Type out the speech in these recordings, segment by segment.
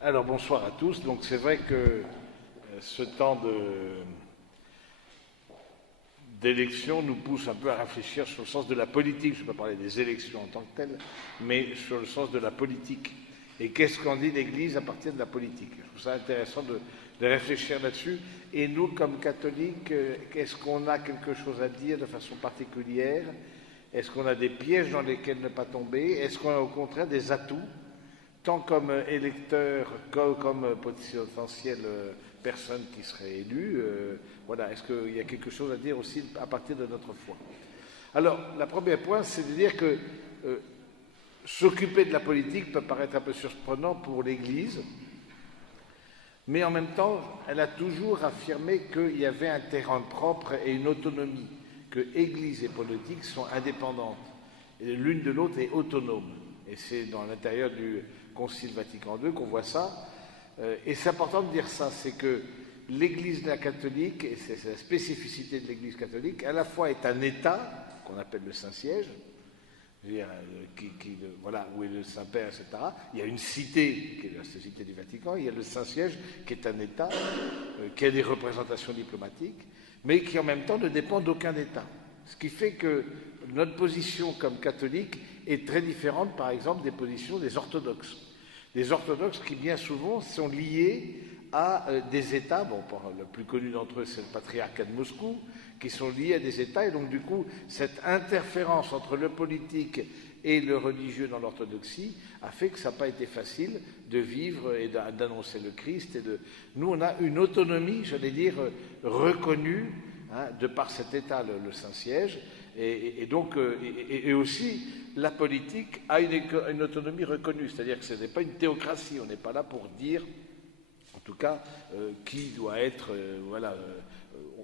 Alors bonsoir à tous. Donc c'est vrai que ce temps d'élection nous pousse un peu à réfléchir sur le sens de la politique. Je ne vais pas parler des élections en tant que telles, mais sur le sens de la politique. Et qu'est-ce qu'en dit l'Église à partir de la politique? Je trouve ça intéressant de réfléchir là-dessus. Et nous, comme catholiques, est-ce qu'on a quelque chose à dire de façon particulière? Est-ce qu'on a des pièges dans lesquels ne pas tomber? Est-ce qu'on a au contraire des atouts, tant comme électeur comme potentielle personne qui serait élue? Voilà, est-ce qu'il y a quelque chose à dire aussi à partir de notre foi? Alors, le premier point, c'est de dire que s'occuper de la politique peut paraître un peu surprenant pour l'Église, mais en même temps, elle a toujours affirmé qu'il y avait un terrain propre et une autonomie, que Église et politique sont indépendantes, et l'une de l'autre est autonome. Et c'est dans l'intérieur du Concile Vatican II qu'on voit ça. Et c'est important de dire ça, c'est que l'Église catholique, et c'est la spécificité de l'Église catholique, à la fois est un État, qu'on appelle le Saint-Siège, voilà, où est le Saint-Père, etc. Il y a une cité, qui est la cité du Vatican, il y a le Saint-Siège, qui est un État, qui a des représentations diplomatiques, mais qui en même temps ne dépend d'aucun État. Ce qui fait que notre position comme catholique est très différente, par exemple, des positions des orthodoxes. Les orthodoxes qui, bien souvent, sont liés à des États, bon, le plus connu d'entre eux, c'est le patriarcat de Moscou, qui sont liés à des États, et donc, du coup, cette interférence entre le politique et le religieux dans l'orthodoxie a fait que ça n'a pas été facile de vivre et d'annoncer le Christ. Nous, on a une autonomie, j'allais dire, reconnue, de par cet État, le Saint-Siège, et donc, et aussi, la politique a une autonomie reconnue, c'est-à-dire que ce n'est pas une théocratie, on n'est pas là pour dire, en tout cas, qui doit être, voilà,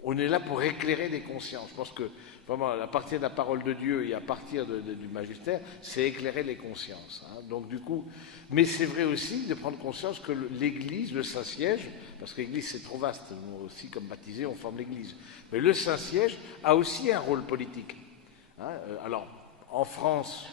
on est là pour éclairer les consciences. Je pense que, vraiment, à partir de la parole de Dieu et à partir du magistère, c'est éclairer les consciences. Donc, du coup, mais c'est vrai aussi de prendre conscience que l'Église, le Saint-Siège, parce que l'Église c'est trop vaste, nous aussi comme baptisés on forme l'Église, mais le Saint-Siège a aussi un rôle politique. Alors, en France,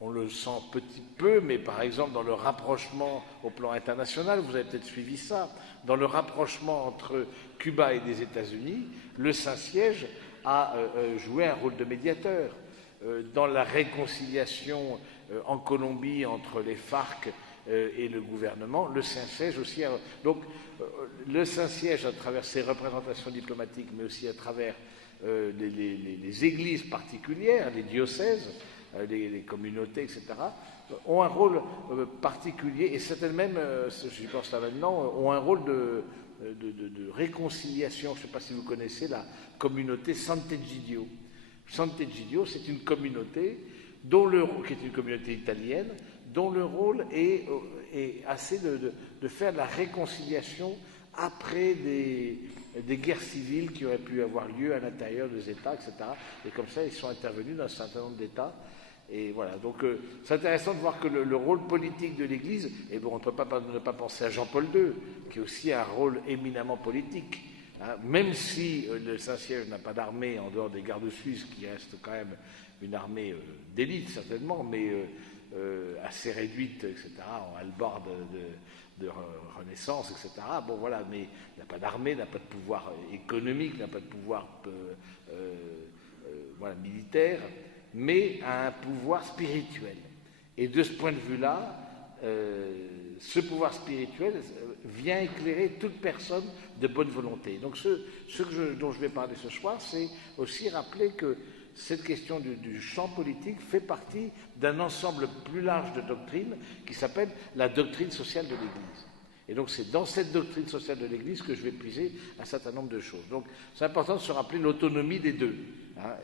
on le sent petit peu, mais par exemple dans le rapprochement au plan international, vous avez peut-être suivi ça, dans le rapprochement entre Cuba et les États-Unis, le Saint-Siège a joué un rôle de médiateur. Dans la réconciliation en Colombie entre les FARC et le gouvernement, le Saint-Siège aussi a... Donc le Saint-Siège, à travers ses représentations diplomatiques, mais aussi à travers les églises particulières, les diocèses, les communautés, etc., ont un rôle particulier, et certaines même, je pense là maintenant, ont un rôle de réconciliation. Je ne sais pas si vous connaissez la communauté Sant'Egidio. Sant'Egidio, c'est une communauté qui est une communauté italienne, dont le rôle est assez de faire la réconciliation après des guerres civiles qui auraient pu avoir lieu à l'intérieur des États, etc. Et comme ça, ils sont intervenus dans un certain nombre d'États. Et voilà, donc c'est intéressant de voir que le rôle politique de l'Église, et bon, on ne peut pas ne pas penser à Jean-Paul II, qui a aussi un rôle éminemment politique. Même si le Saint-Siège n'a pas d'armée en dehors des gardes suisses, qui reste quand même une armée d'élite certainement, mais assez réduite, etc., en hallebarde de Renaissance, etc. Bon, voilà, mais il n'a pas d'armée, n'a pas de pouvoir économique, n'a pas de pouvoir voilà, militaire, mais a un pouvoir spirituel. Et de ce point de vue-là, ce pouvoir spirituel vient éclairer toute personne de bonne volonté. Donc dont je vais parler ce soir, c'est aussi rappeler que cette question du champ politique fait partie d'un ensemble plus large de doctrines qui s'appelle la doctrine sociale de l'Église. Et donc c'est dans cette doctrine sociale de l'Église que je vais puiser un certain nombre de choses. Donc c'est important de se rappeler l'autonomie des deux,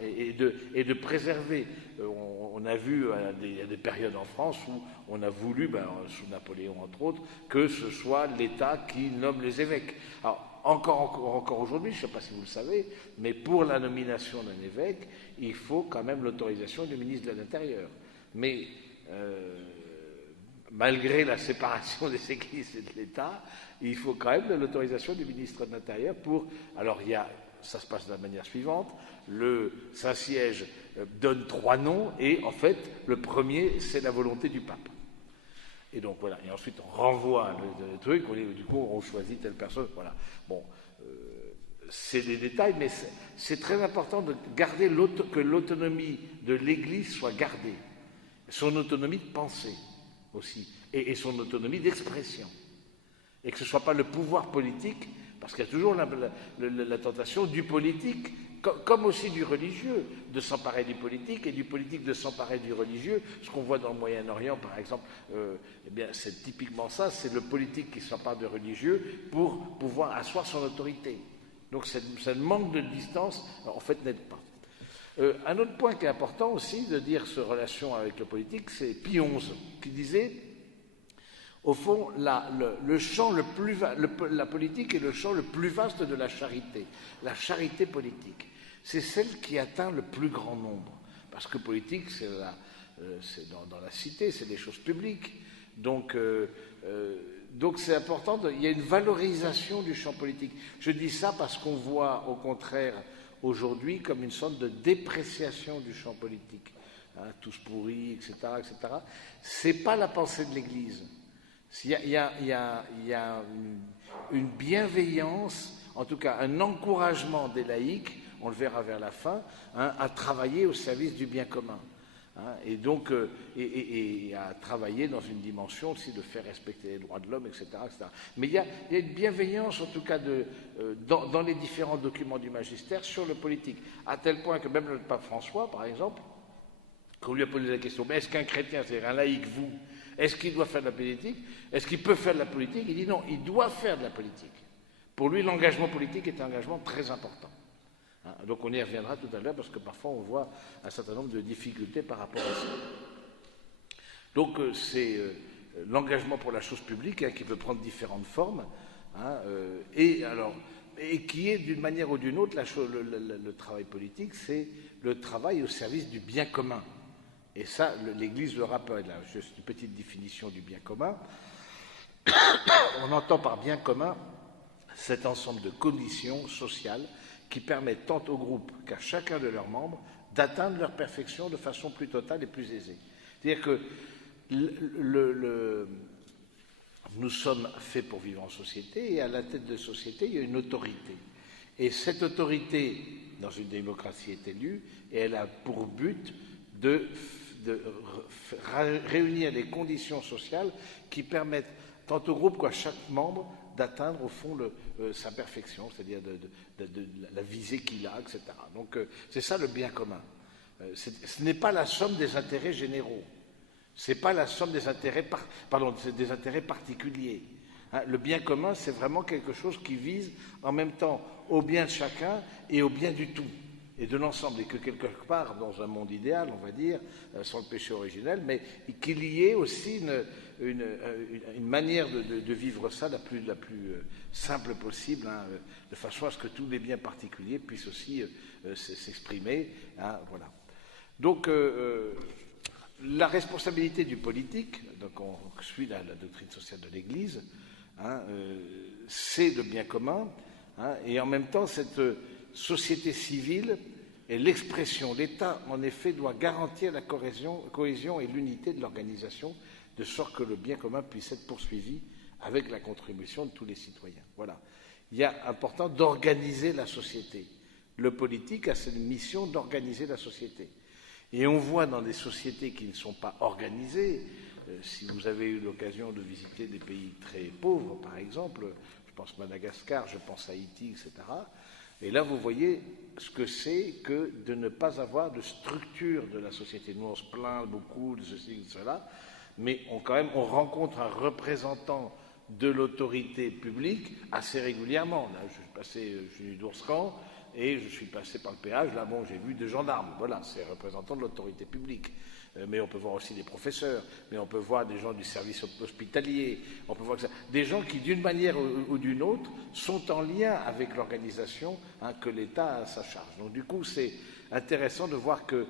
et de préserver. On a vu à des périodes en France où on a voulu, sous Napoléon entre autres, que ce soit l'État qui nomme les évêques. Alors encore aujourd'hui, je ne sais pas si vous le savez, mais pour la nomination d'un évêque, il faut quand même l'autorisation du ministre de l'Intérieur. Mais malgré la séparation des églises et de l'État, il faut quand même l'autorisation du ministre de l'Intérieur pour... Alors, ça se passe de la manière suivante. Le Saint-Siège donne 3 noms et, en fait, le premier, c'est la volonté du pape. Et donc voilà, et ensuite on renvoie le truc, du coup on choisit telle personne, voilà. Bon, c'est des détails, mais c'est très important de garder que l'autonomie de l'Église soit gardée, son autonomie de pensée aussi, et son autonomie d'expression, et que ce ne soit pas le pouvoir politique, parce qu'il y a toujours la tentation du politique, comme aussi du religieux, de s'emparer du politique, et du politique de s'emparer du religieux. Ce qu'on voit dans le Moyen-Orient, par exemple, eh bien, c'est typiquement ça, c'est le politique qui s'empare de religieux pour pouvoir asseoir son autorité. Donc ce manque de distance, en fait, n'aide pas. Un autre point qui est important aussi de dire ce relation avec le politique, c'est Pie XI, qui disait, au fond, le champ le plus la politique est le champ le plus vaste de la charité politique. C'est celle qui atteint le plus grand nombre. Parce que politique, c'est dans la cité, c'est des choses publiques. Donc c'est important, il y a une valorisation du champ politique. Je dis ça parce qu'on voit au contraire aujourd'hui comme une sorte de dépréciation du champ politique. Hein, tous pourris, etc. etc. Ce n'est pas la pensée de l'Église. Il y a une bienveillance, en tout cas un encouragement des laïcs, on le verra vers la fin, hein, à travailler au service du bien commun. Hein, et donc, et à travailler dans une dimension aussi de faire respecter les droits de l'homme, etc., etc. Mais il y a une bienveillance, en tout cas, dans les différents documents du magistère sur le politique, à tel point que même le pape François, par exemple, quand on lui a posé la question, mais est-ce qu'un chrétien, c'est-à-dire un laïc, vous, est-ce qu'il doit faire de la politique? Est-ce qu'il peut faire de la politique? Il dit non, il doit faire de la politique. Pour lui, l'engagement politique est un engagement très important. Hein, donc on y reviendra tout à l'heure parce que parfois on voit un certain nombre de difficultés par rapport à ça. Donc c'est l'engagement pour la chose publique, hein, qui peut prendre différentes formes, hein, et qui est d'une manière ou d'une autre, le travail politique, c'est le travail au service du bien commun. Et ça, l'Église le rappelle. Là, juste une petite définition du bien commun. On entend par bien commun cet ensemble de conditions sociales qui permettent tant au groupe qu'à chacun de leurs membres d'atteindre leur perfection de façon plus totale et plus aisée. C'est-à-dire que nous sommes faits pour vivre en société, et à la tête de société, il y a une autorité. Et cette autorité, dans une démocratie, est élue, et elle a pour but de réunir les conditions sociales qui permettent tant au groupe qu'à chaque membre d'atteindre au fond sa perfection, c'est-à-dire de la visée qu'il a, etc. Donc c'est ça le bien commun. Ce n'est pas la somme des intérêts généraux, c'est pas la somme des intérêts, des intérêts particuliers. Hein, le bien commun, c'est vraiment quelque chose qui vise en même temps au bien de chacun et au bien du tout, et de l'ensemble, et que quelque part, dans un monde idéal, on va dire, sans le péché originel, mais qu'il y ait aussi une manière de vivre ça la plus simple possible, hein, de façon à ce que tous les biens particuliers puissent aussi s'exprimer. Hein, voilà. Donc, la responsabilité du politique, donc on suit la doctrine sociale de l'Église, hein, c'est le bien commun, hein, et en même temps, cette société civile est l'expression. L'État, en effet, doit garantir la cohésion et l'unité de l'organisation, de sorte que le bien commun puisse être poursuivi avec la contribution de tous les citoyens. Voilà. Il est important d'organiser la société. Le politique a cette mission d'organiser la société. Et on voit dans des sociétés qui ne sont pas organisées, si vous avez eu l'occasion de visiter des pays très pauvres, par exemple, je pense Madagascar, je pense Haïti, etc., et là, vous voyez ce que c'est que de ne pas avoir de structure de la société. Nous, on se plaint beaucoup de ceci, de cela, mais on rencontre un représentant de l'autorité publique assez régulièrement. Là, je suis venu d'Ourscan et je suis passé par le péage. Là, bon, j'ai vu des gendarmes. Voilà, c'est représentant de l'autorité publique. Mais on peut voir aussi des professeurs, mais on peut voir des gens du service hospitalier, on peut voir des gens qui, d'une manière ou d'une autre, sont en lien avec l'organisation, hein, que l'État a à sa charge. Donc, du coup, c'est intéressant de voir que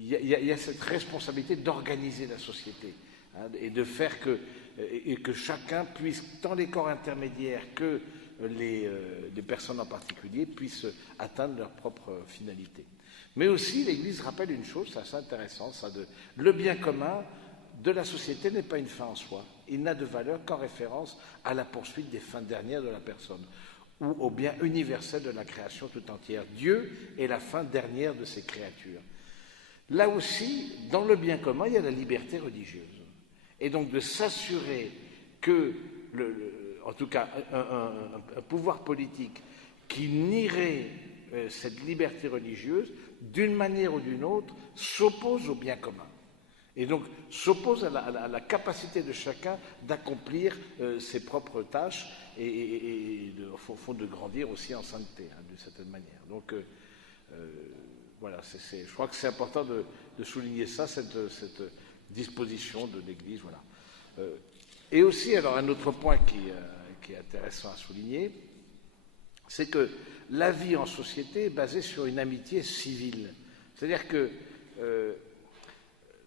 y a cette responsabilité d'organiser la société, hein, et de faire que chacun puisse, tant les corps intermédiaires que les personnes en particulier, puissent atteindre leur propre finalité. Mais aussi, l'Église rappelle une chose, c'est assez intéressant, ça, le bien commun de la société n'est pas une fin en soi. Il n'a de valeur qu'en référence à la poursuite des fins dernières de la personne ou au bien universel de la création tout entière. Dieu est la fin dernière de ses créatures. Là aussi, dans le bien commun, il y a la liberté religieuse. Et donc de s'assurer que, en tout cas, un pouvoir politique qui nierait cette liberté religieuse, d'une manière ou d'une autre, s'oppose au bien commun. Et donc s'oppose à la capacité de chacun d'accomplir ses propres tâches et au fond de grandir aussi en sainteté, d'une certaine manière. Donc voilà, je crois que c'est important de souligner ça, cette disposition de l'Église. Voilà. Et aussi, alors un autre point qui est intéressant à souligner, c'est que la vie en société est basée sur une amitié civile. C'est-à-dire que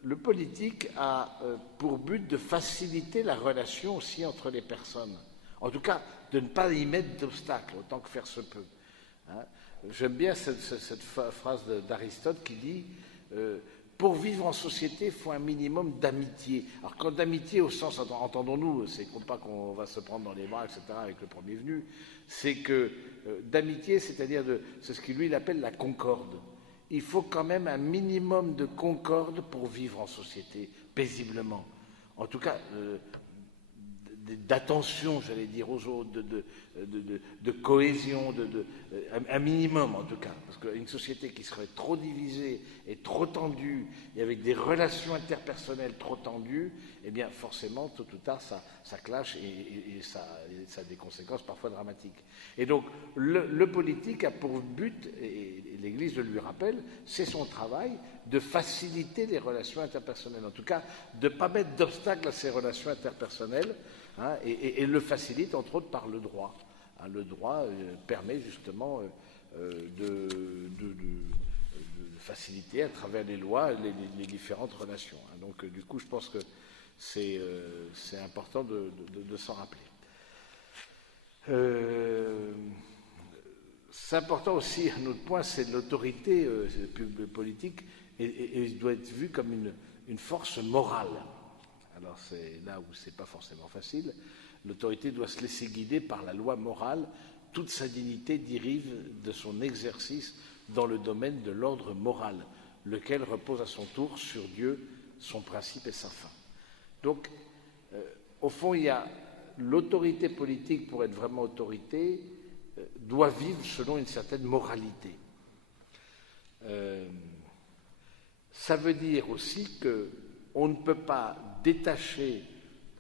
le politique a pour but de faciliter la relation aussi entre les personnes. En tout cas, de ne pas y mettre d'obstacles, autant que faire se peut. Hein. J'aime bien cette phrase d'Aristote qui dit pour vivre en société, il faut un minimum d'amitié. Alors, quand d'amitié, au sens, entendons-nous, c'est pas qu'on va se prendre dans les bras, etc., avec le premier venu, c'est que d'amitié, c'est-à-dire c'est ce qu'il lui il appelle la concorde. Il faut quand même un minimum de concorde pour vivre en société, paisiblement. En tout cas, d'attention, j'allais dire, aux autres, de cohésion, un minimum en tout cas. Parce qu'une société qui serait trop divisée et trop tendue, et avec des relations interpersonnelles trop tendues, eh bien forcément, tôt ou tard, ça clash et ça a des conséquences parfois dramatiques. Et donc, le politique a pour but, et l'Église le lui rappelle, c'est son travail de faciliter les relations interpersonnelles. En tout cas, de ne pas mettre d'obstacles à ces relations interpersonnelles, hein, et le facilite entre autres par le droit. Hein, le droit permet justement de faciliter à travers les lois les différentes relations. Hein. Donc du coup, je pense que c'est important de s'en rappeler. C'est important aussi, un autre point, c'est l'autorité politique et doit être vue comme une force morale. Alors c'est là où c'est pas forcément facile. L'autorité doit se laisser guider par la loi morale. Toute sa dignité dérive de son exercice dans le domaine de l'ordre moral, lequel repose à son tour sur Dieu, son principe et sa fin. Donc, au fond, il y a l'autorité politique, pour être vraiment autorité, doit vivre selon une certaine moralité. Ça veut dire aussi qu'on ne peut pas détacher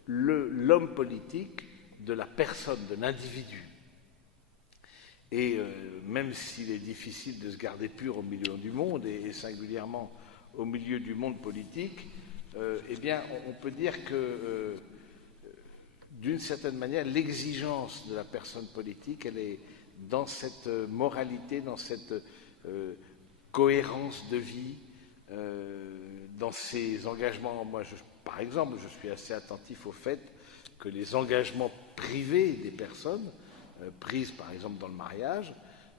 l'homme politique de la personne, de l'individu. Et même s'il est difficile de se garder pur au milieu du monde, et singulièrement au milieu du monde politique, eh bien, on peut dire que, d'une certaine manière, l'exigence de la personne politique, elle est dans cette moralité, dans cette cohérence de vie, dans ses engagements. Moi, par exemple, je suis assez attentif au fait que les engagements privés des personnes, prises par exemple dans le mariage,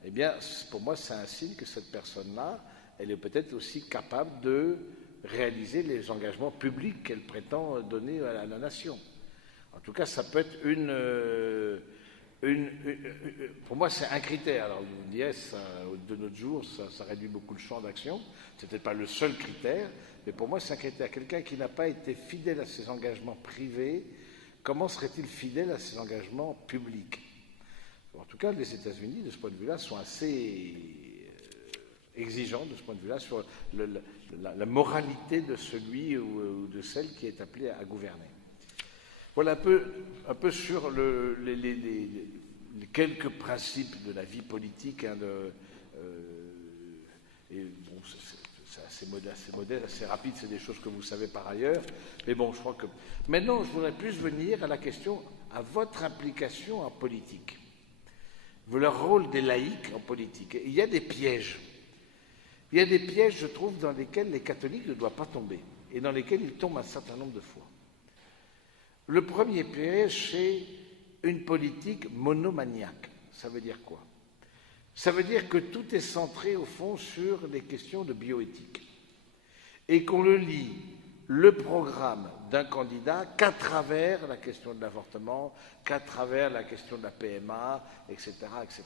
eh bien, pour moi, c'est un signe que cette personne-là, elle est peut-être aussi capable de réaliser les engagements publics qu'elle prétend donner à la nation. En tout cas, ça peut être pour moi, c'est un critère. Alors, vous me direz, de notre jour, ça réduit beaucoup le champ d'action. Ce n'était pas le seul critère, mais pour moi, c'est un critère. Quelqu'un qui n'a pas été fidèle à ses engagements privés, comment serait-il fidèle à ses engagements publics? En tout cas, les États-Unis, de ce point de vue-là, sont assez exigeants, de ce point de vue-là, sur la moralité de celui ou de celle qui est appelé à gouverner. Voilà un peu sur les quelques principes de la vie politique. Hein, et bon, c'est assez modeste, assez rapide, c'est des choses que vous savez par ailleurs. Mais bon, je crois que... Maintenant, je voudrais plus venir à la question, à votre implication en politique. Le rôle des laïcs en politique. Il y a des pièges. Il y a des pièges, je trouve, dans lesquels les catholiques ne doivent pas tomber, et dans lesquels ils tombent un certain nombre de fois. Le premier piège, c'est une politique monomaniaque. Ça veut dire quoi? Ça veut dire que tout est centré, au fond, sur les questions de bioéthique. Et qu'on le lie le programme d'un candidat qu'à travers la question de l'avortement, qu'à travers la question de la PMA, etc., etc.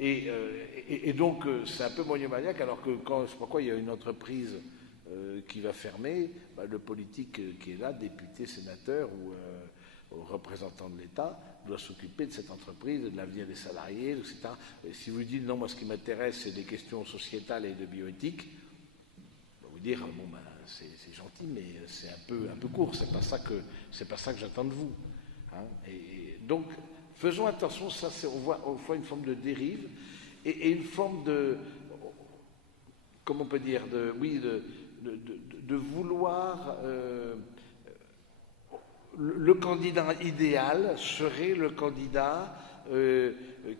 Et donc, c'est un peu monomaniaque, alors que quand, je ne sais pas quoi, il y a une entreprise qui va fermer, bah, le politique qui est là, député, sénateur ou représentant de l'État, doit s'occuper de cette entreprise, de l'avenir des salariés, etc. Et si vous dites non, moi ce qui m'intéresse, c'est des questions sociétales et de bioéthique, on va vous dire bon ben c'est gentil, mais c'est un peu court. C'est pas ça que j'attends de vous. Hein. Et donc faisons attention. Ça, on voit une forme de dérive et une forme de, comment on peut dire, de vouloir. Le candidat idéal serait le candidat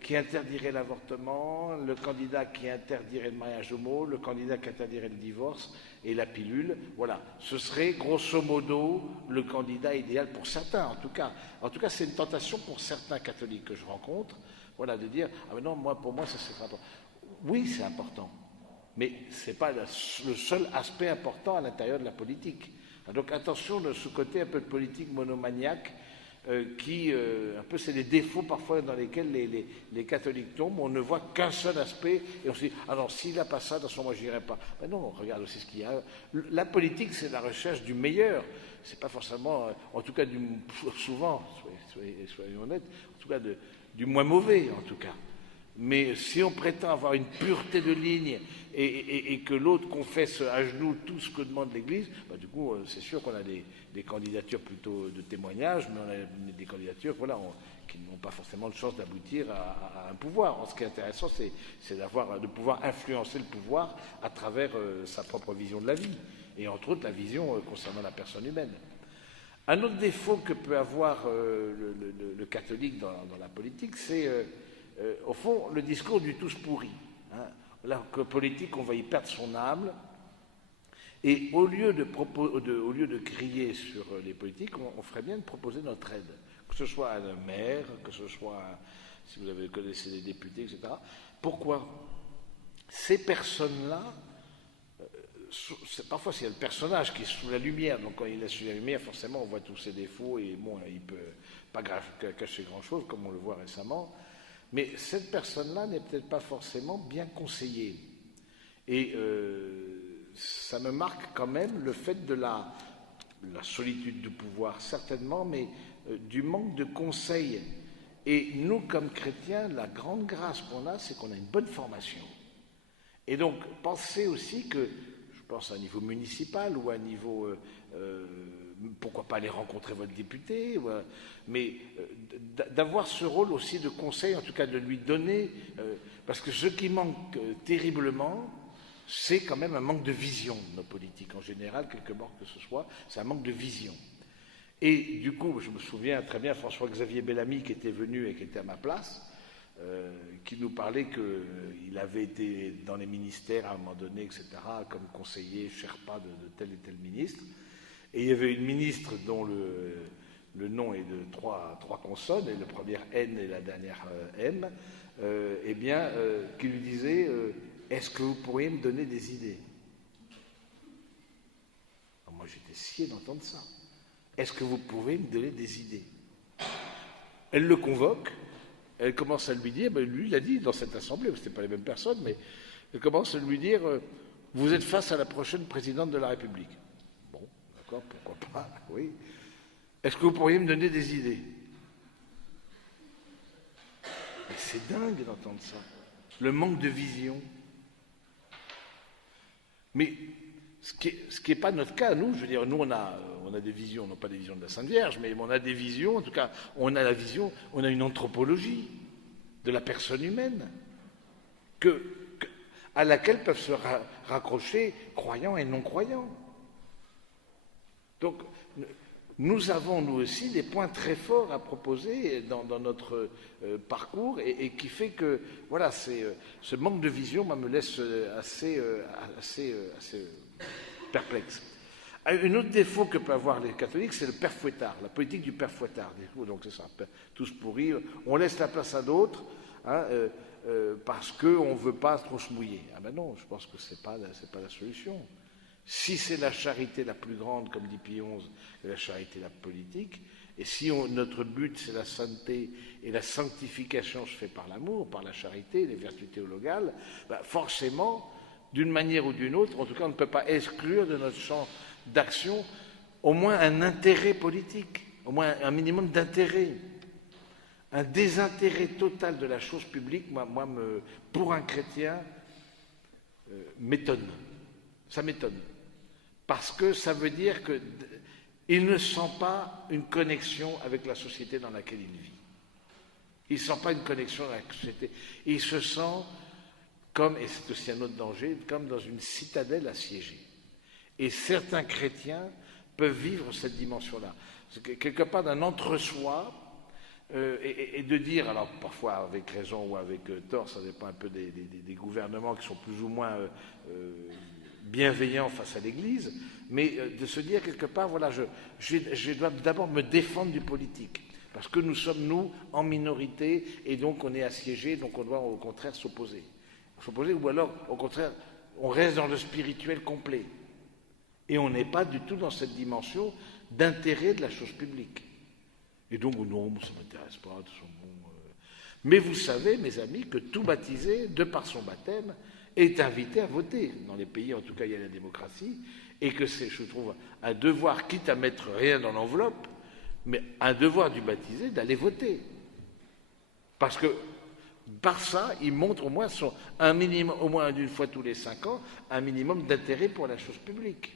qui interdirait l'avortement, le candidat qui interdirait le mariage homo, le candidat qui interdirait le divorce et la pilule. Voilà, ce serait grosso modo le candidat idéal pour certains, en tout cas. En tout cas, c'est une tentation pour certains catholiques que je rencontre, voilà, de dire ah mais non, pour moi ça c'est pas important. Oui, c'est important, mais c'est pas le seul aspect important à l'intérieur de la politique. Donc attention de ce côté un peu de politique monomaniaque qui, un peu, c'est les défauts parfois dans lesquels les catholiques tombent. On ne voit qu'un seul aspect et on se dit alors s'il n'a pas ça, de toute façon moi je n'irai pas. Mais non, on regarde aussi ce qu'il y a. La politique, c'est la recherche du meilleur. C'est pas forcément, en tout cas, souvent, soyons honnêtes, en tout cas du moins mauvais, en tout cas. Mais si on prétend avoir une pureté de ligne et que l'autre confesse à genoux tout ce que demande l'Église, bah, du coup, c'est sûr qu'on a des candidatures plutôt de témoignage, mais on a des candidatures voilà, qui n'ont pas forcément de chance d'aboutir à un pouvoir. Ce qui est intéressant, c'est de pouvoir influencer le pouvoir à travers sa propre vision de la vie, et entre autres la vision concernant la personne humaine. Un autre défaut que peut avoir le catholique dans la politique, c'est au fond, le discours du tous pourri. Hein. Là, que politique, on va y perdre son âme. Et au lieu de crier sur les politiques, on ferait bien de proposer notre aide. Que ce soit à un maire, que ce soit, si vous connaissez des députés, etc. Pourquoi? Ces personnes-là, parfois c'est le personnage qui est sous la lumière, donc quand il est sous la lumière, forcément on voit tous ses défauts et bon, il ne peut pas cacher grand-chose, comme on le voit récemment. Mais cette personne-là n'est peut-être pas forcément bien conseillée. Et ça me marque quand même le fait de la solitude du pouvoir, certainement, mais du manque de conseils. Et nous, comme chrétiens, la grande grâce qu'on a, c'est qu'on a une bonne formation. Et donc, pensez aussi que, je pense à un niveau municipal ou à un niveau... pourquoi pas aller rencontrer votre député, mais d'avoir ce rôle aussi de conseil, en tout cas de lui donner, parce que ce qui manque terriblement, c'est quand même un manque de vision de nos politiques en général, quelque part que ce soit, c'est un manque de vision. Et du coup, je me souviens très bien François-Xavier Bellamy qui était venu et qui était à ma place, qui nous parlait qu'il avait été dans les ministères à un moment donné, etc., comme conseiller Sherpa de tel et tel ministre. Et il y avait une ministre dont le nom est de trois consonnes, et la première N et la dernière M, qui lui disait est-ce que vous pourriez me donner des idées? Alors moi j'étais scié d'entendre ça. Est-ce que vous pouvez me donner des idées? Elle le convoque, elle commence à lui dire, lui il a dit dans cette assemblée, ce n'étaient pas les mêmes personnes, mais elle commence à lui dire vous êtes face à la prochaine présidente de la République. D'accord, pourquoi pas, oui. Est-ce que vous pourriez me donner des idées? Mais c'est dingue d'entendre ça. Le manque de vision. Mais ce qui est pas notre cas, nous, je veux dire, nous on a des visions, non pas des visions de la Sainte Vierge, mais on a des visions, en tout cas, on a la vision, on a une anthropologie de la personne humaine à laquelle peuvent se raccrocher croyants et non-croyants. Donc, nous avons, nous aussi, des points très forts à proposer dans notre parcours et qui fait que, voilà, ce manque de vision me laisse assez perplexe. Un autre défaut que peuvent avoir les catholiques, c'est le père Fouettard, la politique du père Fouettard. Donc c'est ça, tous pourris, on laisse la place à d'autres, hein, parce qu'on ne veut pas trop se mouiller. Ah ben non, je pense que c'est pas la solution. si c'est la charité la plus grande, comme dit Pie XI, la charité la politique, et si notre but c'est la sainteté et la sanctification se fait par l'amour, par la charité, les vertus théologales, forcément, d'une manière ou d'une autre, en tout cas on ne peut pas exclure de notre champ d'action au moins un intérêt politique, au moins un minimum d'intérêt. Un désintérêt total de la chose publique, pour un chrétien, m'étonne. Ça m'étonne. Parce que ça veut dire qu'il ne sent pas une connexion avec la société dans laquelle il vit. Il ne sent pas une connexion avec la société. Il se sent comme, et c'est aussi un autre danger, comme dans une citadelle assiégée. Et certains chrétiens peuvent vivre cette dimension-là. Quelque part d'un entre-soi, et de dire, alors parfois avec raison ou avec tort, ça dépend un peu des gouvernements qui sont plus ou moins bienveillants face à l'Église, mais de se dire quelque part, voilà, je dois d'abord me défendre du politique, parce que nous sommes, nous, en minorité, et donc on est assiégés, donc on doit au contraire s'opposer. Ou alors, au contraire, on reste dans le spirituel complet. Et on n'est pas du tout dans cette dimension d'intérêt de la chose publique. Et donc, non, ça ne m'intéresse pas, tout ça, bon, Mais vous savez, mes amis, que tout baptisé, de par son baptême, est invité à voter. Dans les pays, en tout cas, il y a la démocratie, et que c'est, je trouve, un devoir, quitte à mettre rien dans l'enveloppe, mais un devoir du baptisé d'aller voter. Parce que, par ça, il montre au moins un minimum, au moins une fois tous les 5 ans, un minimum d'intérêt pour la chose publique.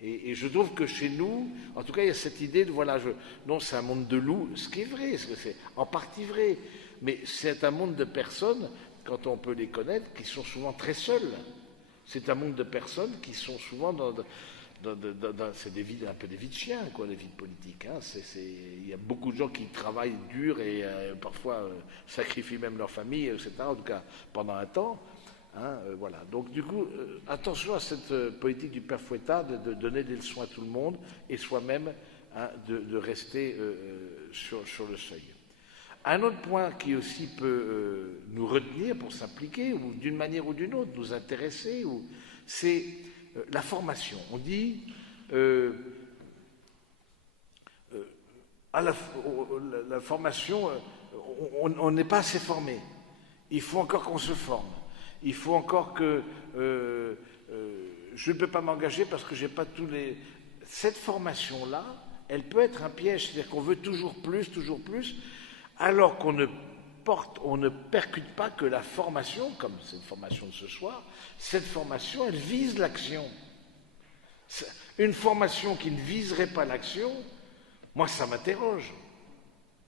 Et je trouve que chez nous, en tout cas, il y a cette idée de, voilà, non, c'est un monde de loups, ce qui est vrai, c'est en partie vrai, mais c'est un monde de personnes, quand on peut les connaître, qui sont souvent très seules. C'est un monde de personnes qui sont souvent c'est des vies, un peu des vies de chiens, quoi, les vies de politique. Hein. Il y a beaucoup de gens qui travaillent dur et parfois sacrifient même leur famille, etc., en tout cas pendant un temps. Voilà. Donc du coup, attention à cette politique du père Fouettard de donner des leçons à tout le monde et soi-même de rester sur le seuil. Un autre point qui aussi peut nous retenir pour s'impliquer ou d'une manière ou d'une autre nous intéresser, c'est la formation. On dit la formation, on n'est pas assez formé. Il faut encore qu'on se forme. Il faut encore que je ne peux pas m'engager parce que j'ai pas tous les. Cette formation-là, elle peut être un piège, c'est-à-dire qu'on veut toujours plus, alors qu'on ne percute pas que la formation, comme cette formation de ce soir, cette formation, elle vise l'action. Une formation qui ne viserait pas l'action, moi, ça m'interroge.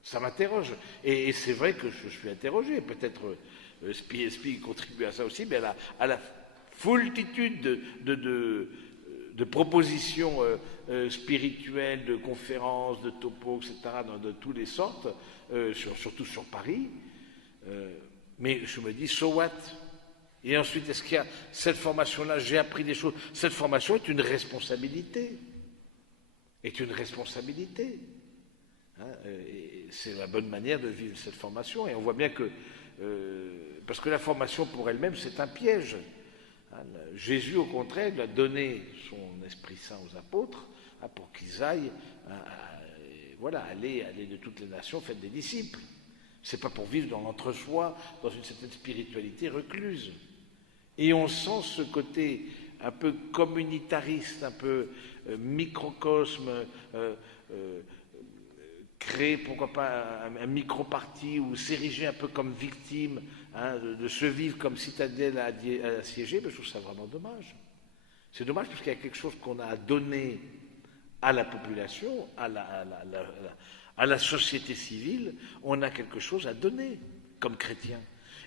Ça m'interroge. Et c'est vrai que je suis interrogé. Peut-être SPI contribue à ça aussi, mais à la foultitude de propositions spirituelles, de conférences, de topos, etc., de toutes les sortes, surtout sur Paris. Mais je me dis, so what? Et ensuite, est-ce qu'il y a cette formation-là, j'ai appris des choses. Cette formation est une responsabilité. Et c'est la bonne manière de vivre cette formation. Et on voit bien que, parce que la formation pour elle-même, c'est un piège. Jésus, au contraire, il a donné son Esprit Saint aux apôtres pour qu'ils aillent, aller de toutes les nations, faites des disciples. C'est pas pour vivre dans l'entre-soi, dans une certaine spiritualité recluse. Et on sent ce côté un peu communitariste, un peu microcosme, créer, pourquoi pas, un micro-parti ou s'ériger un peu comme victime, de se vivre comme citadelle assiégée, je trouve ça vraiment dommage. C'est dommage parce qu'il y a quelque chose qu'on a à donner à la population, à la société civile, on a quelque chose à donner comme chrétien.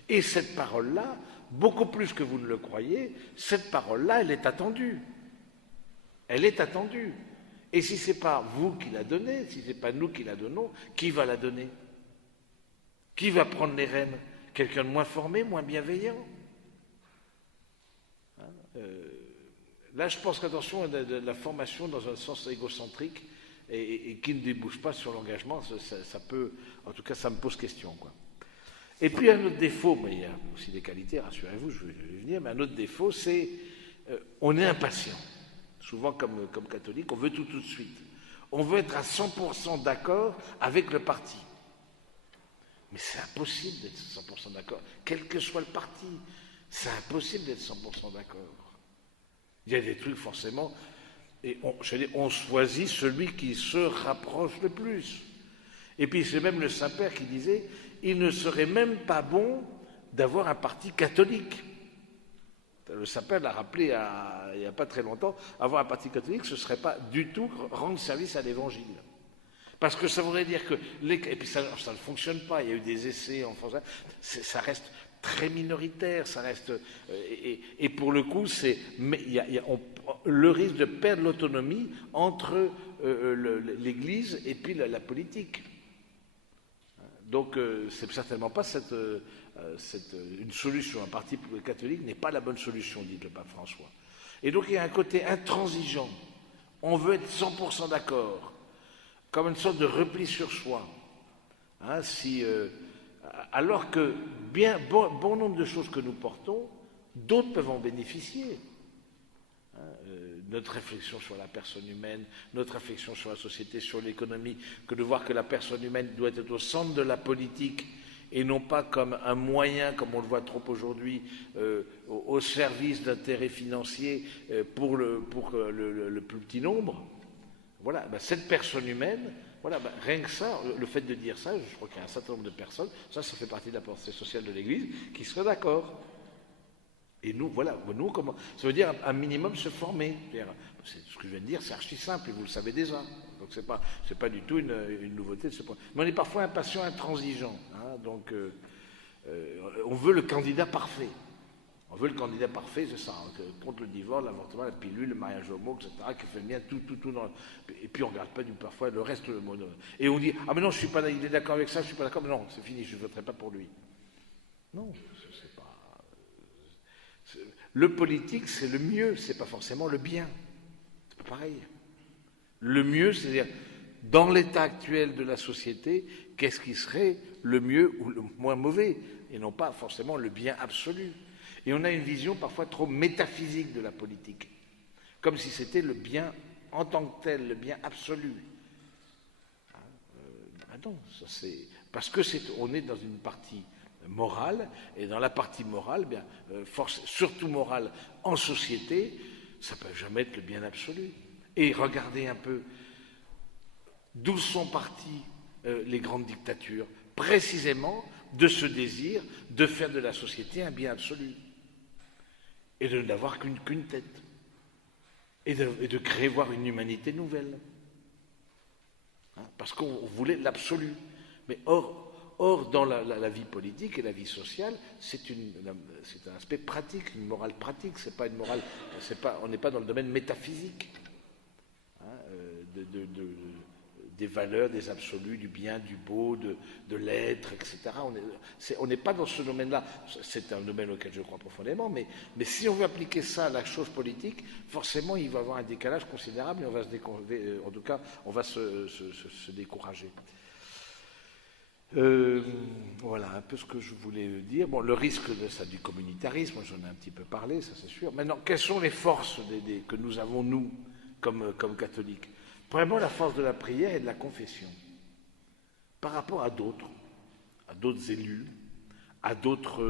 Et cette parole-là, beaucoup plus que vous ne le croyez, cette parole-là, elle est attendue. Elle est attendue. Et si ce n'est pas vous qui la donnez, si ce n'est pas nous qui la donnons, qui va la donner? Qui va prendre les rênes? Quelqu'un de moins formé, moins bienveillant? Là, je pense qu'attention, de la formation dans un sens égocentrique et qui ne débouche pas sur l'engagement, ça peut, en tout cas, ça me pose question, quoi. Et puis un autre défaut, mais il y a aussi des qualités, rassurez-vous, je vais y venir, mais un autre défaut, c'est on est impatient. Souvent, comme catholique, on veut tout de suite. On veut être à 100% d'accord avec le parti. Mais c'est impossible d'être 100% d'accord, quel que soit le parti. C'est impossible d'être 100% d'accord. Il y a des trucs, forcément, et on choisit celui qui se rapproche le plus. Et puis c'est même le Saint-Père qui disait, il ne serait même pas bon d'avoir un parti catholique. Le Saint-Père l'a rappelé il n'y a pas très longtemps, avoir un parti catholique, ce ne serait pas du tout rendre service à l'Évangile. Parce que ça voudrait dire que... et puis ça ne fonctionne pas, il y a eu des essais en France, ça reste très minoritaire, ça reste... Et pour le coup, le risque de perdre l'autonomie entre l'Église et puis la politique. Donc c'est certainement pas une solution. Un parti catholique n'est pas la bonne solution, dit le pape François. Et donc il y a un côté intransigeant. On veut être 100% d'accord, comme une sorte de repli sur soi. Alors que bon nombre de choses que nous portons, d'autres peuvent en bénéficier. Notre réflexion sur la personne humaine, notre réflexion sur la société, sur l'économie, que de voir que la personne humaine doit être au centre de la politique et non pas comme un moyen, comme on le voit trop aujourd'hui, au service d'intérêts financiers pour le plus petit nombre. Voilà, cette personne humaine, voilà, rien que ça, le fait de dire ça, je crois qu'il y a un certain nombre de personnes, ça fait partie de la pensée sociale de l'Église, qui seraient d'accord. Et nous, voilà, comment, ça veut dire un minimum se former. C'est ce que je viens de dire, c'est archi simple, et vous le savez déjà. Donc c'est pas du tout une nouveauté de ce point. Mais on est parfois impatient, intransigeant. Donc on veut le candidat parfait. On veut le candidat parfait, c'est ça, contre le divorce, l'avortement, la pilule, le mariage homo, etc., qui fait bien tout dans... Et puis on ne regarde pas parfois le reste. Et on dit, ah mais non, je suis pas, il est d'accord avec ça, je suis pas d'accord, mais non, c'est fini, je ne voterai pas pour lui. Non, c'est pas... Le politique, c'est le mieux, c'est pas forcément le bien. C'est pas pareil. Le mieux, c'est-à-dire, dans l'état actuel de la société, qu'est-ce qui serait le mieux ou le moins mauvais, et non pas forcément le bien absolu. Et on a une vision parfois trop métaphysique de la politique, comme si c'était le bien en tant que tel, le bien absolu. Non, ça c'est parce que on est dans une partie morale, et dans la partie morale, surtout morale en société, ça ne peut jamais être le bien absolu. Et regardez un peu d'où sont parties les grandes dictatures, précisément de ce désir de faire de la société un bien absolu, et de n'avoir qu'une tête, et de créer, voir une humanité nouvelle. Parce qu'on voulait l'absolu. Mais or dans la vie politique et la vie sociale, c'est un aspect pratique, une morale pratique. C'est pas une morale. On n'est pas dans le domaine métaphysique des valeurs, des absolus, du bien, du beau, de l'être, etc. On n'est pas dans ce domaine-là. C'est un domaine auquel je crois profondément, mais si on veut appliquer ça à la chose politique, forcément, il va y avoir un décalage considérable et on va se décourager. Voilà un peu ce que je voulais dire. Bon, le risque du communautarisme, j'en ai un petit peu parlé, ça c'est sûr. Maintenant, quelles sont les forces que nous avons, nous, comme catholiques? Vraiment la force de la prière et de la confession par rapport à d'autres élus, à d'autres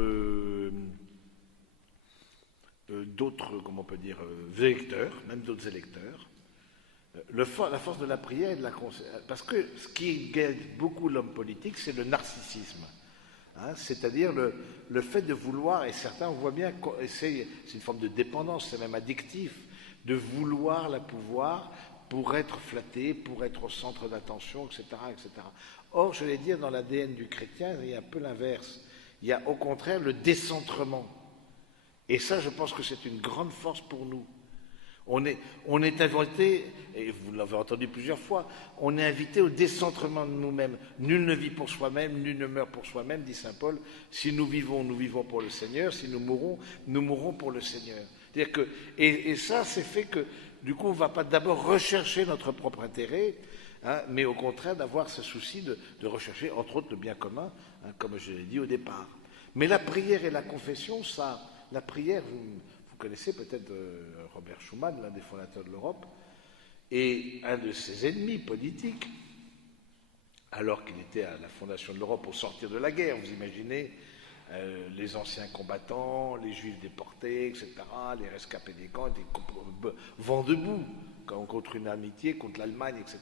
comment on peut dire, électeurs, même d'autres électeurs. La force de la prière et de la confession. Parce que ce qui guette beaucoup l'homme politique, c'est le narcissisme. C'est-à-dire le fait de vouloir, et certains, on voit bien, c'est une forme de dépendance, c'est même addictif, de vouloir la pouvoir pour être flatté, pour être au centre d'attention, etc., etc. Or, je vais dire, dans l'ADN du chrétien, il y a un peu l'inverse. Il y a au contraire le décentrement. Et ça, je pense que c'est une grande force pour nous. On est invité, et vous l'avez entendu plusieurs fois, on est invité au décentrement de nous-mêmes. Nul ne vit pour soi-même, nul ne meurt pour soi-même, dit saint Paul. Si nous vivons pour le Seigneur. Si nous mourrons pour le Seigneur. C'est-à-dire que, et ça, c'est fait que, du coup, on ne va pas d'abord rechercher notre propre intérêt, mais au contraire d'avoir ce souci de rechercher, entre autres, le bien commun, comme je l'ai dit au départ. Mais la prière et la confession, ça, la prière, vous connaissez peut-être Robert Schuman, l'un des fondateurs de l'Europe, et un de ses ennemis politiques, alors qu'il était à la fondation de l'Europe au sortir de la guerre, vous imaginez, les anciens combattants, les juifs déportés, etc., les rescapés des camps étaient vent debout contre une amitié, contre l'Allemagne, etc.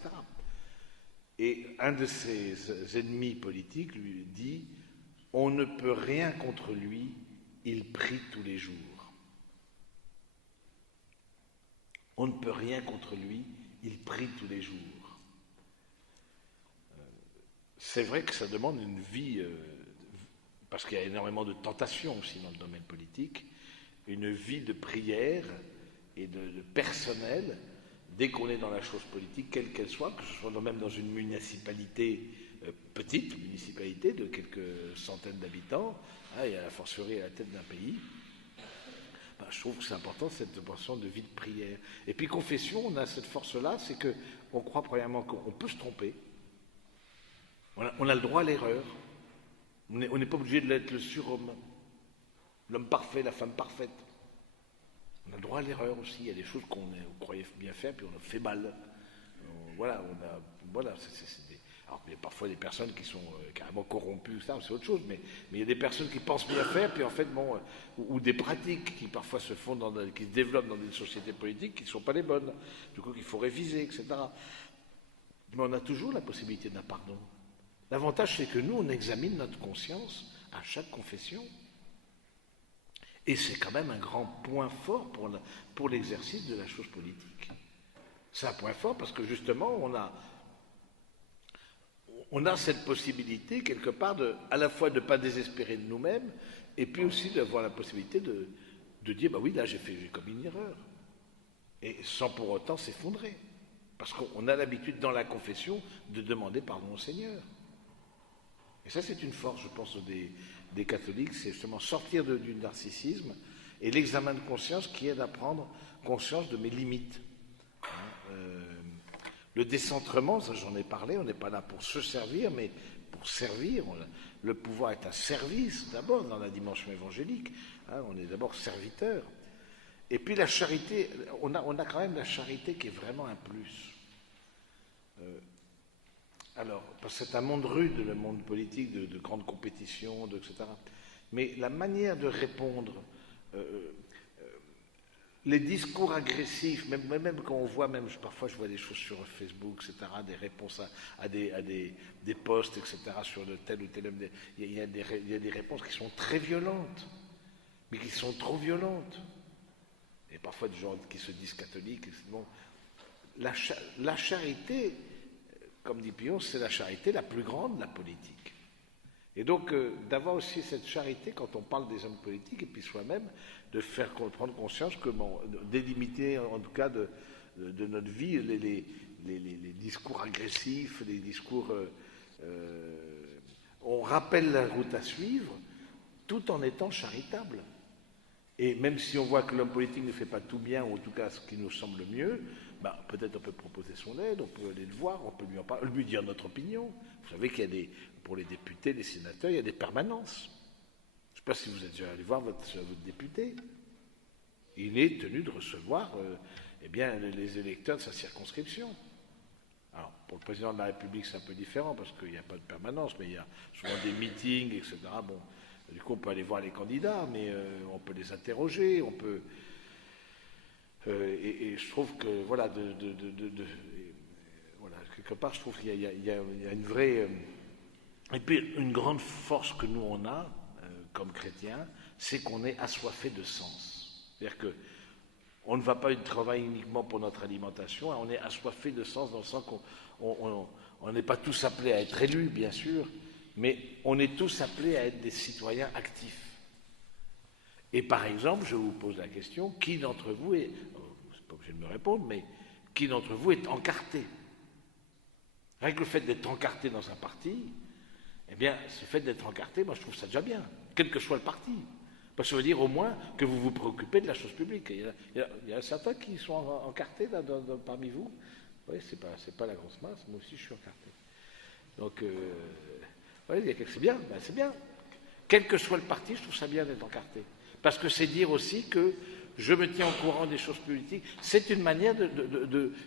Et un de ses ennemis politiques lui dit « On ne peut rien contre lui, il prie tous les jours. » On ne peut rien contre lui, il prie tous les jours. C'est vrai que ça demande une vie, parce qu'il y a énormément de tentations aussi dans le domaine politique, une vie de prière et de personnel, dès qu'on est dans la chose politique, quelle qu'elle soit, que ce soit même dans une municipalité, petite municipalité de quelques centaines d'habitants, et à la forcerie à la tête d'un pays, je trouve que c'est important cette dimension de vie de prière. Et puis confession, on a cette force-là, c'est qu'on croit premièrement qu'on peut se tromper, on a le droit à l'erreur, on n'est pas obligé de l'être le surhomme, l'homme parfait, la femme parfaite. On a le droit à l'erreur aussi, il y a des choses qu'on croyait bien faire, puis on a fait mal. Voilà, alors, il y a parfois des personnes qui sont carrément corrompues, ça, c'est autre chose, mais il y a des personnes qui pensent bien faire, puis en fait, bon, ou des pratiques qui parfois se font, qui se développent dans des sociétés politiques qui ne sont pas les bonnes, du coup qu'il faut réviser, etc. Mais on a toujours la possibilité d'un pardon. L'avantage, c'est que nous, on examine notre conscience à chaque confession. Et c'est quand même un grand point fort pour l'exercice de la chose politique. C'est un point fort parce que justement, on a cette possibilité, quelque part, à la fois de ne pas désespérer de nous-mêmes, et puis aussi d'avoir la possibilité de dire, bah oui, là j'ai commis une erreur. Et sans pour autant s'effondrer. Parce qu'on a l'habitude dans la confession de demander pardon au Seigneur. Et ça, c'est une force, je pense, des catholiques, c'est justement sortir du narcissisme et l'examen de conscience qui aide à prendre conscience de mes limites. Le décentrement, ça j'en ai parlé, on n'est pas là pour se servir, mais pour servir. Le pouvoir est un service, d'abord, dans la dimension évangélique. On est d'abord serviteur. Et puis la charité, on a quand même la charité qui est vraiment un plus. Alors, parce que c'est un monde rude, le monde politique, de grandes compétitions, etc. Mais la manière de répondre, les discours agressifs, même quand on voit, parfois je vois des choses sur Facebook, etc., des réponses à des posts, etc., sur de tel ou tel homme, il y a des réponses qui sont très violentes, mais qui sont trop violentes. Et parfois des gens qui se disent catholiques. Bon, la charité, comme dit Pion, c'est la charité la plus grande de la politique. Et donc, d'avoir aussi cette charité quand on parle des hommes politiques, et puis soi-même, de faire prendre conscience que, délimiter, en tout cas, de notre vie, les discours agressifs, les discours... on rappelle la route à suivre, tout en étant charitable. Et même si on voit que l'homme politique ne fait pas tout bien, ou en tout cas ce qui nous semble mieux, peut-être on peut proposer son aide, on peut aller le voir, on peut lui dire notre opinion. Vous savez qu'il y a pour les députés, les sénateurs, il y a des permanences. Je ne sais pas si vous êtes déjà allé voir votre député. Il est tenu de recevoir les électeurs de sa circonscription. Alors, pour le président de la République, c'est un peu différent, parce qu'il n'y a pas de permanence, mais il y a souvent des meetings, etc. Bon, du coup, on peut aller voir les candidats, mais on peut les interroger, on peut... et je trouve que, voilà, voilà, quelque part, je trouve qu'il y a une vraie... et puis, une grande force que nous, on a, comme chrétiens, c'est qu'on est assoiffé de sens. C'est-à-dire qu'on ne va pas travailler uniquement pour notre alimentation, on est assoiffé de sens dans le sens qu'on n'est pas tous appelés à être élus, bien sûr, mais on est tous appelés à être des citoyens actifs. Et par exemple, je vous pose la question, qui d'entre vous est, c'est pas obligé de me répondre, mais qui d'entre vous est encarté? Rien que le fait d'être encarté dans un parti, eh bien, ce fait d'être encarté, moi je trouve ça déjà bien, quel que soit le parti. Parce que ça veut dire au moins que vous vous préoccupez de la chose publique. Il y a certains qui sont encartés là, parmi vous. Oui, c'est pas la grosse masse, moi aussi je suis encarté. Donc, c'est bien, c'est bien. Quel que soit le parti, je trouve ça bien d'être encarté. Parce que c'est dire aussi que je me tiens au courant des choses politiques. C'est une manière,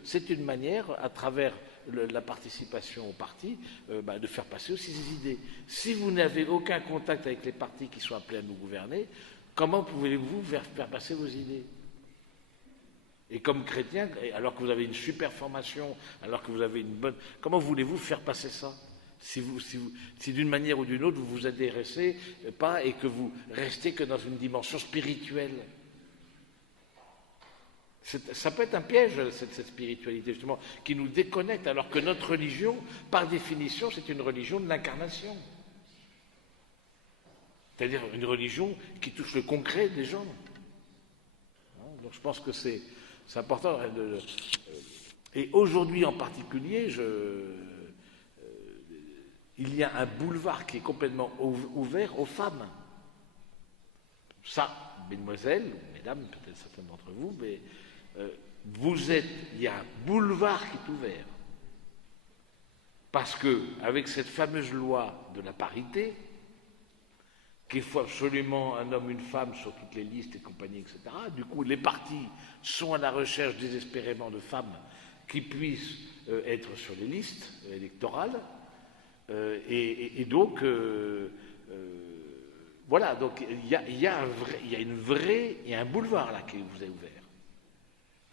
c'est une manière, à travers la participation au parti, de faire passer aussi ses idées. Si vous n'avez aucun contact avec les partis qui sont appelés à nous gouverner, comment pouvez-vous faire passer vos idées? Et comme chrétien, alors que vous avez une super formation, alors que vous avez une bonne... Comment voulez-vous faire passer ça? Si d'une manière ou d'une autre, vous vous intéressez pas et que vous restez que dans une dimension spirituelle. Ça peut être un piège, cette spiritualité, justement, qui nous déconnecte, alors que notre religion, par définition, c'est une religion de l'incarnation. C'est-à-dire une religion qui touche le concret des gens. Donc je pense que c'est important. Et aujourd'hui en particulier, il y a un boulevard qui est complètement ouvert aux femmes. Ça, mesdemoiselles, ou mesdames, peut-être certains d'entre vous, mais il y a un boulevard qui est ouvert. Parce que, avec cette fameuse loi de la parité, qu'il faut absolument un homme, une femme sur toutes les listes et compagnie, etc. Du coup, les partis sont à la recherche désespérément de femmes qui puissent être sur les listes électorales. Et donc, voilà, donc il y a un boulevard là qui vous est ouvert.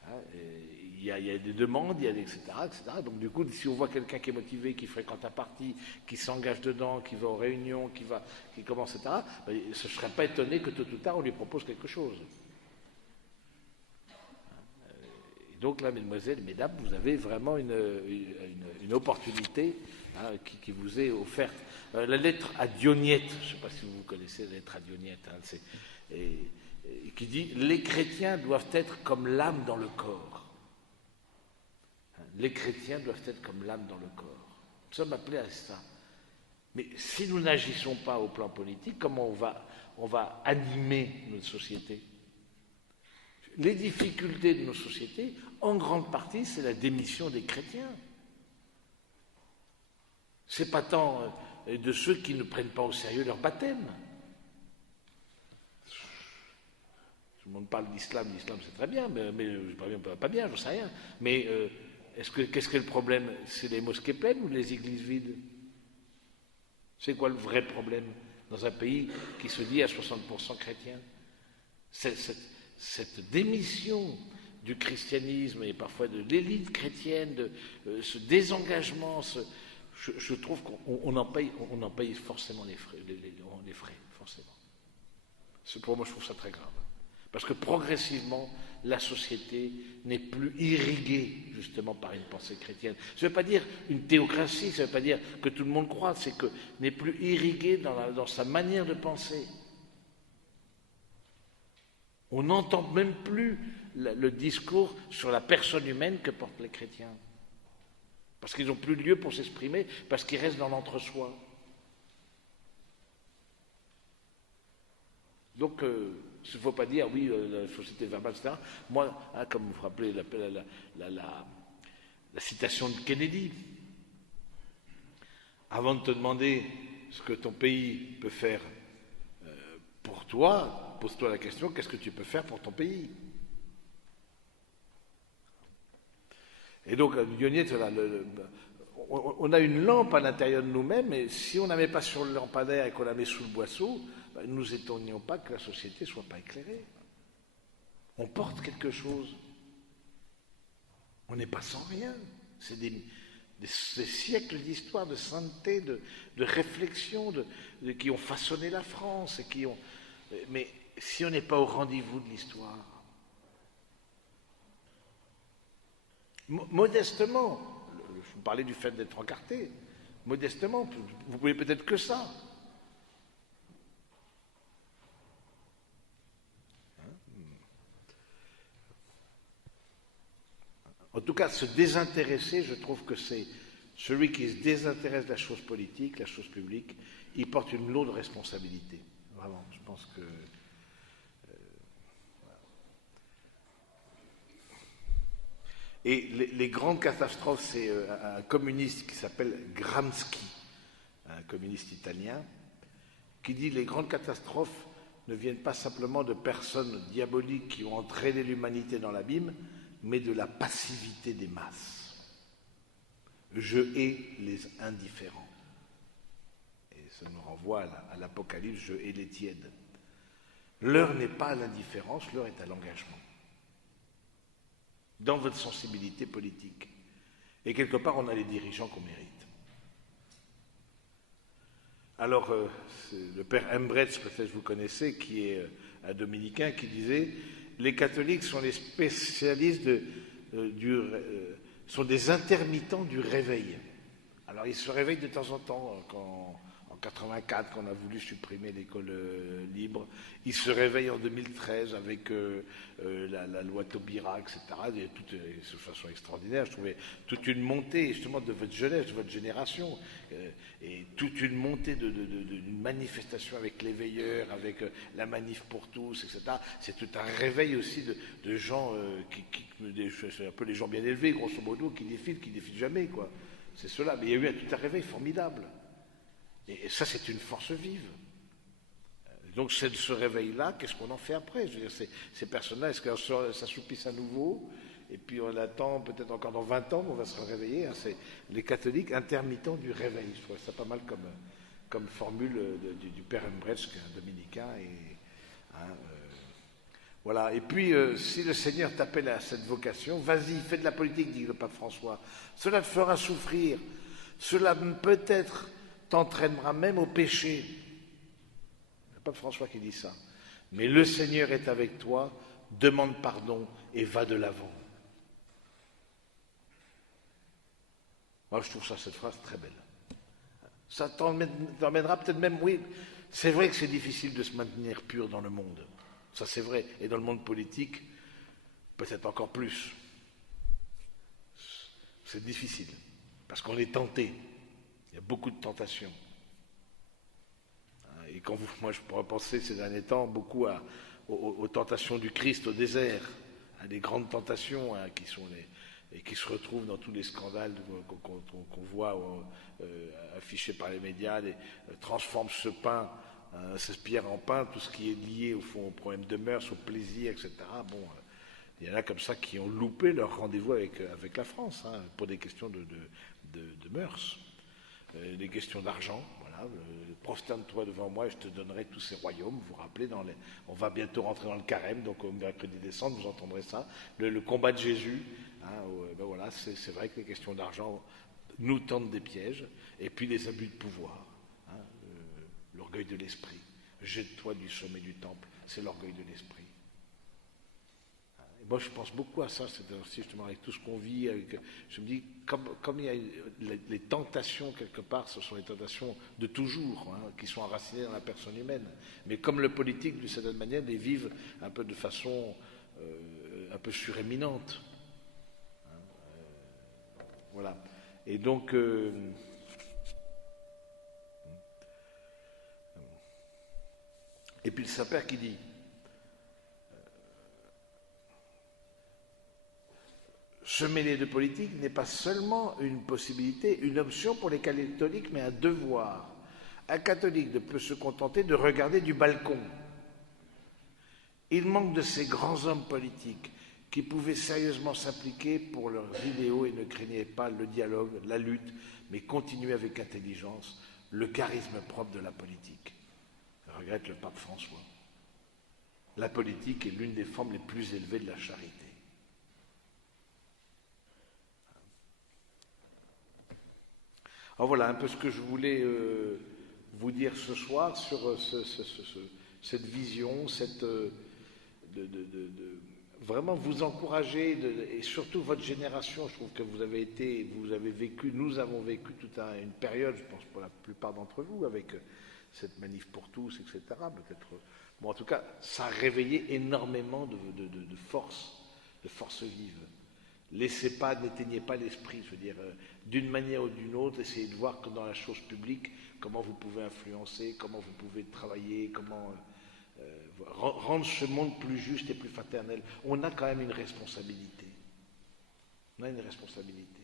Hein, il y a des demandes, il y a des etc., etc. Donc du coup, si on voit quelqu'un qui est motivé, qui fréquente un parti, qui s'engage dedans, qui va aux réunions, qui commence, etc., ce ne serait pas étonné que tôt ou tard on lui propose quelque chose. Et donc là, mesdemoiselles et mesdames, vous avez vraiment une opportunité qui vous est offerte. La lettre à Dionyette, je ne sais pas si vous connaissez la lettre à Dionyette, qui dit « Les chrétiens doivent être comme l'âme dans le corps ». Les chrétiens doivent être comme l'âme dans le corps. Nous sommes appelés à ça. Mais si nous n'agissons pas au plan politique, comment on va animer notre société? Les difficultés de nos sociétés, en grande partie, c'est la démission des chrétiens. C'est pas tant de ceux qui ne prennent pas au sérieux leur baptême. Tout le monde parle d'islam, l'islam c'est très bien, mais pas bien, j'en sais rien. Mais qu'est-ce que le problème? C'est les mosquées pleines ou les églises vides? C'est quoi le vrai problème dans un pays qui se dit à 60% chrétien? Cette démission du christianisme et parfois de l'élite chrétienne, ce désengagement, je trouve qu'on en paye forcément les frais, forcément. Pour moi, je trouve ça très grave. Parce que progressivement, la société n'est plus irriguée justement par une pensée chrétienne. Ça ne veut pas dire une théocratie, ça ne veut pas dire que tout le monde croit, c'est que n'est plus irriguée dans sa manière de penser. On n'entend même plus le discours sur la personne humaine que portent les chrétiens. Parce qu'ils n'ont plus lieu pour s'exprimer, parce qu'ils restent dans l'entre-soi. Donc, il ne faut pas dire, oui, la société verbale, etc. Moi, comme vous vous rappelez la citation de Kennedy, avant de te demander ce que ton pays peut faire pour toi, pose-toi la question, qu'est-ce que tu peux faire pour ton pays? Et donc, Dionyette, on a une lampe à l'intérieur de nous-mêmes, et si on ne la met pas sur le lampadaire et qu'on la met sous le boisseau, ne nous étonnions pas que la société ne soit pas éclairée. On porte quelque chose. On n'est pas sans rien. C'est des siècles d'histoire, de sainteté, de réflexion, qui ont façonné la France. Mais si on n'est pas au rendez-vous de l'histoire, modestement, je vous parlais du fait d'être encarté, modestement, vous pouvez peut-être que ça. En tout cas, se désintéresser, je trouve que c'est celui qui se désintéresse de la chose politique, la chose publique, il porte une lourde responsabilité. Vraiment, je pense que... Et les grandes catastrophes, c'est un communiste qui s'appelle Gramsci, un communiste italien, qui dit les grandes catastrophes ne viennent pas simplement de personnes diaboliques qui ont entraîné l'humanité dans l'abîme, mais de la passivité des masses. Je hais les indifférents. Et ça nous renvoie à l'Apocalypse, je hais les tièdes. L'heure n'est pas à l'indifférence, l'heure est à l'engagement. Dans votre sensibilité politique. Et quelque part, on a les dirigeants qu'on mérite. Alors, le père Embretz, peut-être vous connaissez, qui est un dominicain, qui disait « Les catholiques sont les spécialistes sont des intermittents du réveil ». Alors, ils se réveillent de temps en temps, en 84, quand on a voulu supprimer l'école libre. Ils se réveillent en 2013 avec la loi Taubira, etc. De façon extraordinaire. Je trouvais toute une montée, justement, de votre jeunesse, de votre génération, et toute une montée d'une manifestation avec les veilleurs, avec la manif pour tous, etc. C'est tout un réveil aussi de gens, c'est un peu les gens bien élevés, grosso modo, qui défilent jamais, quoi. C'est cela. Mais il y a eu tout un réveil formidable. Et ça, c'est une force vive. Donc, c'est de ce réveil-là, qu'est-ce qu'on en fait après? Je veux dire, ces personnes-là, est-ce qu'elles s'assoupissent à nouveau? Et puis, on attend peut-être encore dans 20 ans, on va se réveiller. Hein, c'est les catholiques intermittents du réveil. Je trouve ça pas mal comme formule du père Embretz, qui est un dominicain. Voilà. Et puis, si le Seigneur t'appelle à cette vocation, vas-y, fais de la politique, dit le pape François. Cela te fera souffrir. Cela peut-être t'entraînera même au péché. C'est le pape François qui dit ça. Mais le Seigneur est avec toi, demande pardon et va de l'avant. Moi, je trouve cette phrase très belle. Ça t'emmènera peut-être même, oui, c'est vrai que c'est difficile de se maintenir pur dans le monde. Ça, c'est vrai. Et dans le monde politique, peut-être encore plus. C'est difficile. Parce qu'on est tenté. Il y a beaucoup de tentations. Et moi, je pourrais penser ces derniers temps beaucoup aux tentations du Christ au désert, à des grandes tentations et qui se retrouvent dans tous les scandales qu'on voit affichés par les médias, transforme ce pain, cette pierre en pain, tout ce qui est lié au fond au problème de mœurs, au plaisir, etc. Bon, il y en a comme ça qui ont loupé leur rendez-vous avec la France, hein, pour des questions de mœurs. Des questions d'argent, voilà, prosterne-toi devant moi et je te donnerai tous ces royaumes. Vous vous rappelez, on va bientôt rentrer dans le carême, donc au mercredi décembre, vous entendrez ça. Le combat de Jésus, hein, ben voilà, c'est vrai que les questions d'argent nous tendent des pièges, et puis les abus de pouvoir, hein, l'orgueil de l'esprit. Jette-toi du sommet du temple, c'est l'orgueil de l'esprit. Moi, je pense beaucoup à ça, c'est justement avec tout ce qu'on vit. Je me dis, comme il y a les tentations, quelque part, ce sont les tentations de toujours, hein, qui sont enracinées dans la personne humaine. Mais comme le politique, d'une certaine manière, les vivent un peu de façon un peu suréminente. Hein, voilà. Et donc... et puis le Saint-Père qui dit... Se mêler de politique n'est pas seulement une possibilité, une option pour les catholiques, mais un devoir. Un catholique ne peut se contenter de regarder du balcon. Il manque de ces grands hommes politiques qui pouvaient sérieusement s'impliquer pour leurs idéaux et ne craignaient pas le dialogue, la lutte, mais continuaient avec intelligence le charisme propre de la politique. Regrette le pape François. La politique est l'une des formes les plus élevées de la charité. Alors voilà un peu ce que je voulais vous dire ce soir sur cette vision, vraiment vous encourager, et surtout votre génération. Je trouve que vous avez vécu, nous avons vécu toute une période, je pense pour la plupart d'entre vous, avec cette manif pour tous, etc. Peut-être, bon, en tout cas, ça a réveillé énormément de force vive. N'éteignez pas l'esprit, je veux dire, d'une manière ou d'une autre, essayez de voir que dans la chose publique, comment vous pouvez influencer, comment vous pouvez travailler, comment rendre ce monde plus juste et plus fraternel. On a quand même une responsabilité. On a une responsabilité.